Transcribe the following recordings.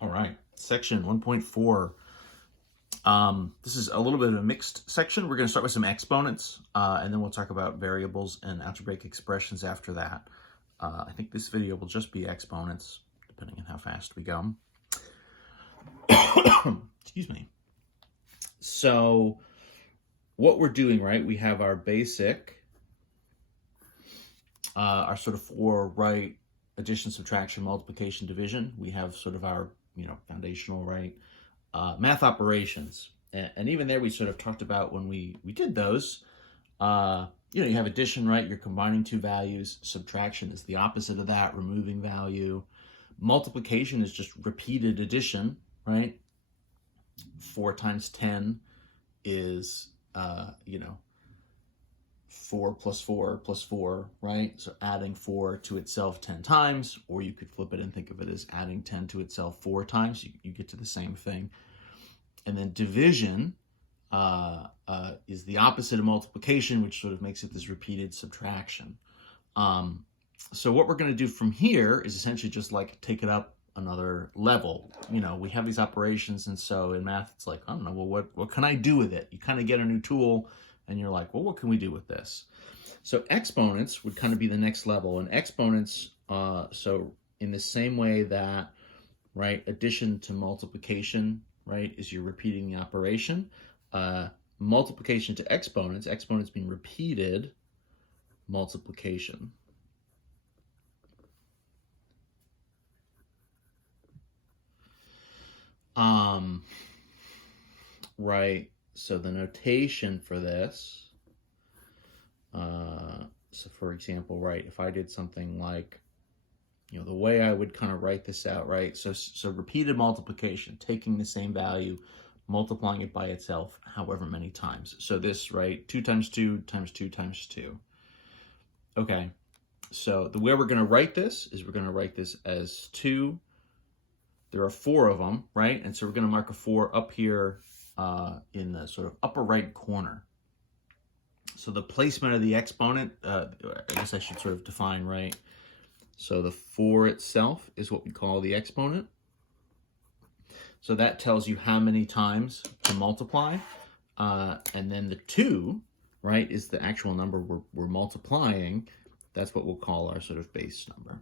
All right, section 1.4. This is a little bit of a mixed section. We're going to start with some exponents, and then we'll talk about variables and algebraic expressions after that. I think this video will just be exponents, depending on how fast we go. Excuse me. So what we're doing, right, we have our basic, our sort of four, right, addition, subtraction, multiplication, division. We have sort of our, foundational, right, math operations. And even there we sort of talked about when we did those, you have addition, right? You're combining two values. Subtraction is the opposite of that, removing value. Multiplication is just repeated addition, right? 4 times 10 is, 4 plus 4 plus 4, right? So adding 4 to itself 10 times, or you could flip it and think of it as adding 10 to itself 4 times. You get to the same thing. And then division is the opposite of multiplication, which sort of makes it this repeated subtraction. So what we're going to do from here is essentially just like take it up another level. We have these operations, and so in math, it's like, I don't know, well, what can I do with it? You kind of get a new tool, and you're like, well, what can we do with this? So exponents would kind of be the next level. And exponents, so in the same way that, right, addition to multiplication, right, is you're repeating the operation. Multiplication to exponents being repeated multiplication. Right, so the notation for this, so for example, right, if I did something like, the way I would kind of write this out, right, so repeated multiplication, taking the same value, multiplying it by itself however many times. So this, right, 2 times 2 times 2 times 2. Okay, so the way we're going to write this is we're going to write this as 2. There are 4 of them, right? And so we're going to mark a 4 up here in the sort of upper right corner. So the placement of the exponent, I guess I should sort of define, right? So the 4 itself is what we call the exponent. So that tells you how many times to multiply. And then the 2, right, is the actual number we're multiplying. That's what we'll call our sort of base number.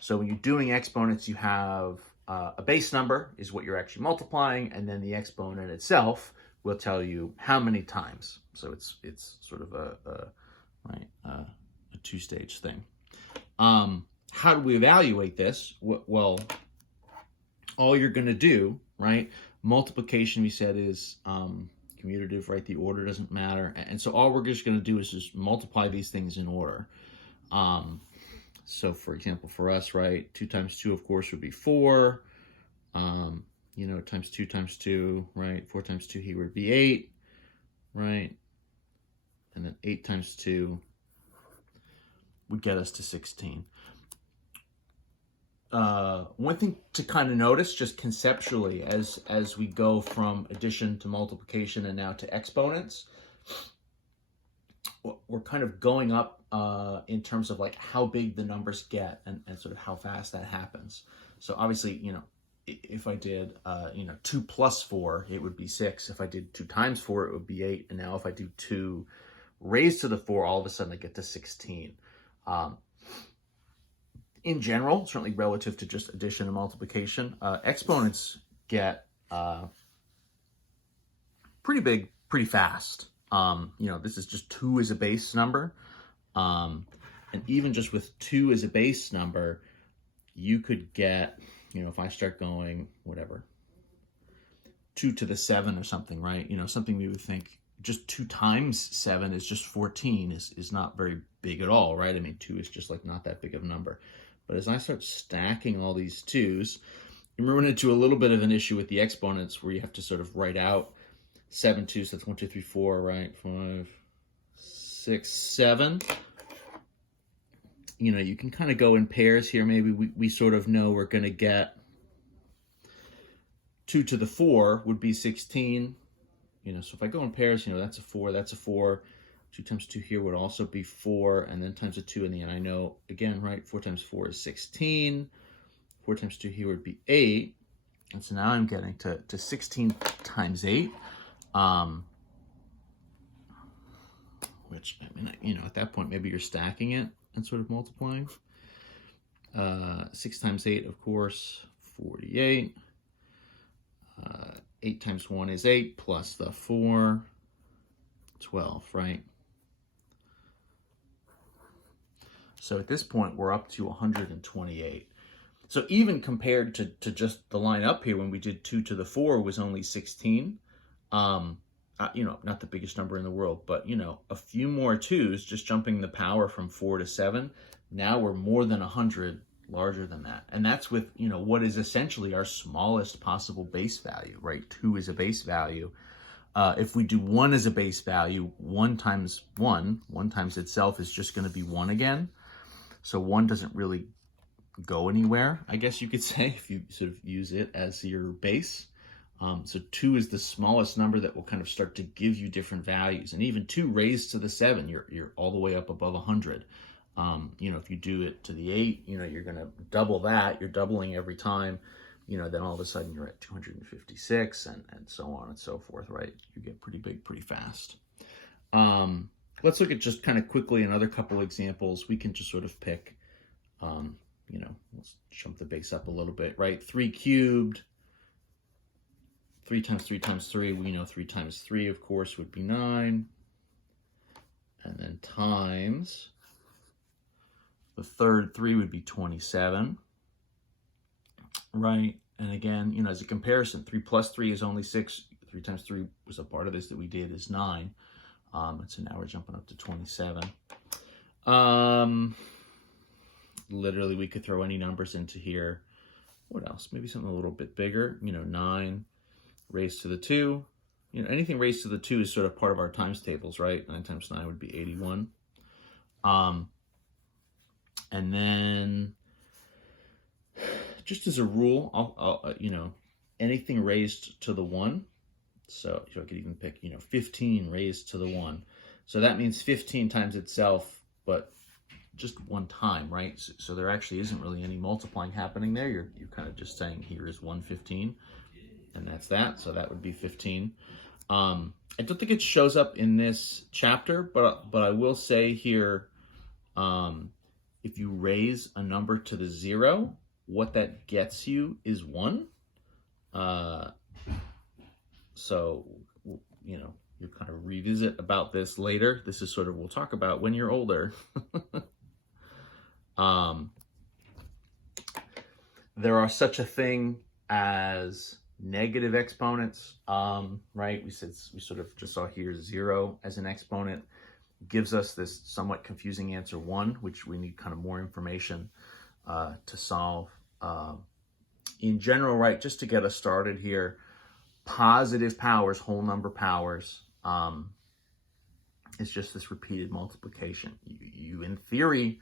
So when you're doing exponents, you have a base number is what you're actually multiplying, and then the exponent itself will tell you how many times. So it's sort of a two-stage thing. How do we evaluate this? Well, all you're going to do, right? Multiplication, we said, is commutative, right? The order doesn't matter. And so all we're just going to do is just multiply these things in order. So for example, for us, right, 2 times 2, of course, would be 4. Times 2 times 2, right? 4 times 2 here would be 8, right? And then 8 times 2 would get us to 16. One thing to kind of notice, just conceptually, as we go from addition to multiplication and now to exponents, we're kind of going up in terms of like how big the numbers get and sort of how fast that happens. So obviously, if I did, 2 plus 4, it would be 6. If I did 2 times 4, it would be 8. And now if I do 2 raised to the 4, all of a sudden I get to 16. In general, certainly relative to just addition and multiplication, exponents get pretty big, pretty fast. This is just 2 as a base number. And even just with 2 as a base number, you could get, if I start going, whatever, 2 to the 7 or something, right? Something we would think just 2 times 7 is just 14 is not very big at all, right? I mean, 2 is just like not that big of a number. But as I start stacking all these 2s, you run into a little bit of an issue with the exponents where you have to sort of write out 7 2s, so that's 1, 2, 3, 4, right? 5, 6, 7. You can kind of go in pairs here. Maybe we sort of know we're going to get 2 to the 4 would be 16. So if I go in pairs, that's a 4, that's a 4. 2 times 2 here would also be 4, and then times a 2 in the end. I know, again, right, 4 times 4 is 16. 4 times 2 here would be 8. And so now I'm getting to 16 times 8. Which, I mean, you know, at that point, maybe you're stacking it and sort of multiplying. 6 times 8, of course, 48. 8 times 1 is 8, plus the 4, 12, right? So at this point, we're up to 128. So even compared to just the line up here, when we did 2 to the 4 was only 16. You know, not the biggest number in the world, but, you know, a few more 2s, just jumping the power from 4 to 7. Now we're more than 100 larger than that. And that's with, you know, what is essentially our smallest possible base value, right? 2 is a base value. If we do 1 as a base value, 1 times itself is just going to be 1 again. So 1 doesn't really go anywhere, I guess you could say, if you sort of use it as your base. So 2 is the smallest number that will kind of start to give you different values. And even 2 raised to the 7, you're all the way up above 100. You know, if you do it to the 8, you know, you're going to double that. You're doubling every time. You know, then all of a sudden you're at 256 and so on and so forth, right? You get pretty big pretty fast. Let's look at just kind of quickly another couple examples. We can just sort of pick, you know, let's jump the base up a little bit, right? 3 cubed. 3 times 3 times 3, we know 3 times 3, of course, would be 9. And then times the third 3 would be 27, right? And again, you know, as a comparison, 3 plus 3 is only 6. 3 times 3 was a part of this that we did is 9. And so now we're jumping up to 27. Literally, we could throw any numbers into here. What else? Maybe something a little bit bigger, you know, 9 raised to the 2. You know, anything raised to the 2 is sort of part of our times tables, right? 9 times 9 would be 81. And then, just as a rule, I'll you know, anything raised to the 1. So I could even pick, you know, 15 raised to the 1. So that means 15 times itself, but just 1 time, right? So there actually isn't really any multiplying happening there. You're kind of just saying here is 115. And that's that, so that would be 15. I don't think it shows up in this chapter, but I will say here, if you raise a number to the 0, what that gets you is 1. So, you know, you kind of revisit about this later. This is sort of, we'll talk about when you're older. There are such a thing as negative exponents, right? We sort of just saw here 0 as an exponent gives us this somewhat confusing answer 1, which we need kind of more information to solve. In general, right, just to get us started here, positive powers, whole number powers, is just this repeated multiplication. You in theory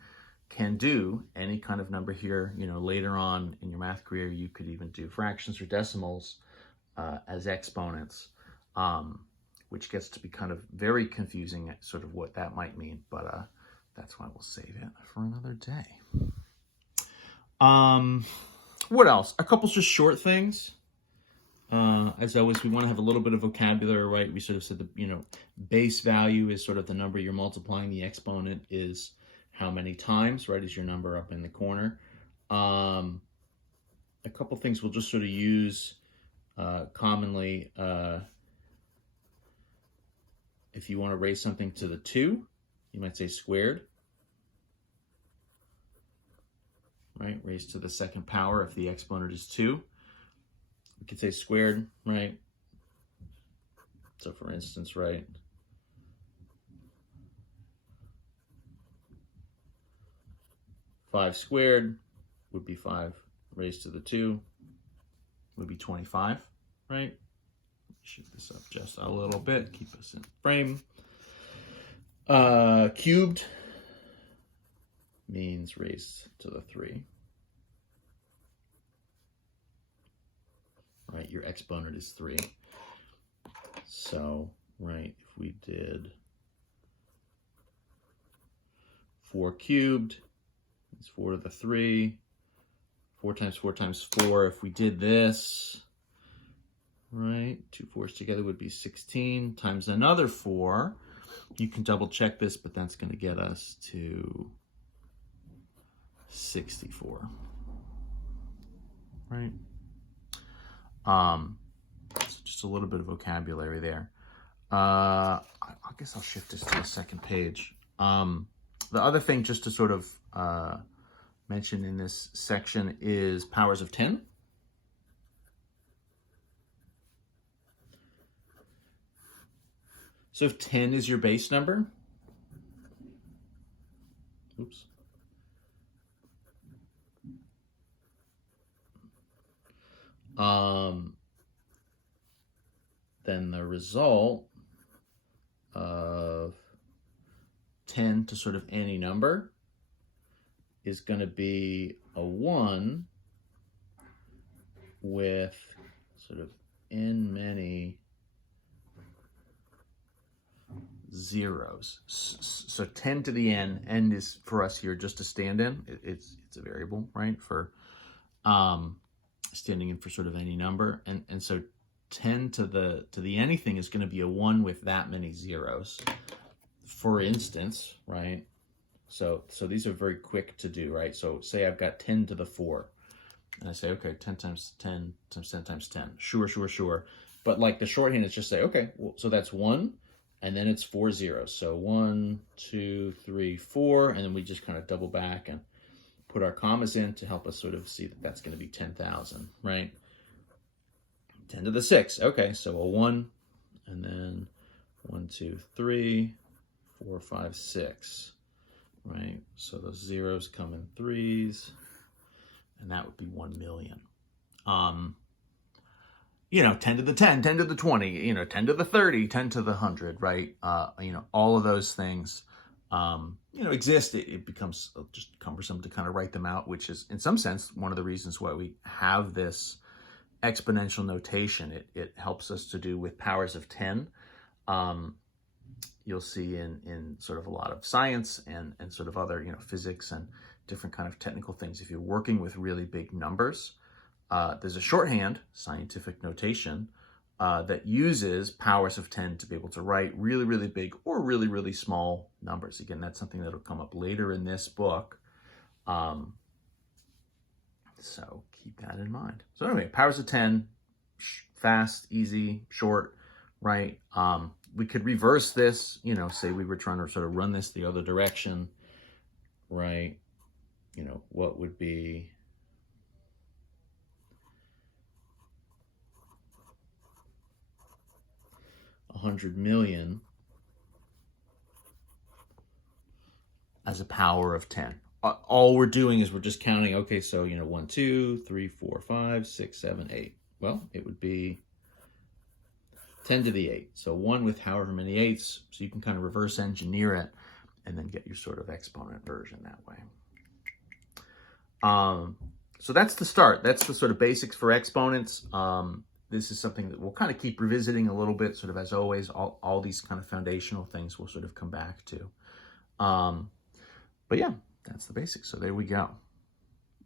can do any kind of number here. You know, later on in your math career, you could even do fractions or decimals as exponents, which gets to be kind of very confusing at sort of what that might mean, but that's why we'll save it for another day. What else? A couple just short things. As always, we want to have a little bit of vocabulary, right? We sort of said the, you know, base value is sort of the number you're multiplying. The exponent is how many times, right, is your number up in the corner. A couple things we'll just sort of use commonly. If you want to raise something to the 2, you might say squared, right? Raised to the 2nd power if the exponent is 2. We could say squared, right? So for instance, right, 5 squared would be 5 raised to the 2 would be 25, right? Shoot this up just a little bit, keep us in frame. Cubed means raised to the 3. Right, your exponent is 3. So, right, if we did 4 cubed, it's 4 to the 3. 4 times 4 times 4. If we did this, right, 2 4s together would be 16 times another 4. You can double check this, but that's going to get us to 64, right? So just a little bit of vocabulary there. I guess I'll shift this to the second page. The other thing just to sort of mention in this section is powers of 10. So if 10 is your base number, oops. Then the result of 10 to sort of any number is going to be a 1 with sort of n many zeros. So 10 to the n is for us here just a stand-in. It's a variable, right, for standing in for sort of any number. And so 10 to the anything is going to be a 1 with that many zeros. For instance, right? So these are very quick to do, right? So say I've got 10 to the 4. And I say, okay, 10 times 10 times 10 times 10. Sure. But like the shorthand is just say, okay, well, so that's 1, and then it's 4 zeros. So 1, 2, 3, 4, and then we just kind of double back and put our commas in to help us sort of see that that's going to be 10,000, right? 10 to the 6. Okay, so a 1, and then 1, 2, 3, 4, 5, 6, right? So those zeros come in 3s, and that would be 1 million. 10 to the 10, 10 to the 20, 10 to the 30, 10 to the 100, right? All of those things, exist. It becomes just cumbersome to kind of write them out, which is, in some sense, one of the reasons why we have this exponential notation. It helps us to do with powers of 10. You'll see in sort of a lot of science and sort of other, physics and different kind of technical things. If you're working with really big numbers, there's a shorthand scientific notation that uses powers of 10 to be able to write really, really big or really, really small numbers. Again, that's something that'll come up later in this book. So keep that in mind. So anyway, powers of 10, fast, easy, short, right? We could reverse this, say we were trying to sort of run this the other direction, right? What would be 100 million as a power of 10. All we're doing is we're just counting, okay, so, 1, 2, 3, 4, 5, 6, 7, 8. Well, it would be 10 to the 8. So 1 with however many 8s, so you can kind of reverse engineer it and then get your sort of exponent version that way. So that's the start. That's the sort of basics for exponents. This is something that we'll kind of keep revisiting a little bit, sort of as always. All these kind of foundational things we'll sort of come back to. But yeah, that's the basics. So there we go.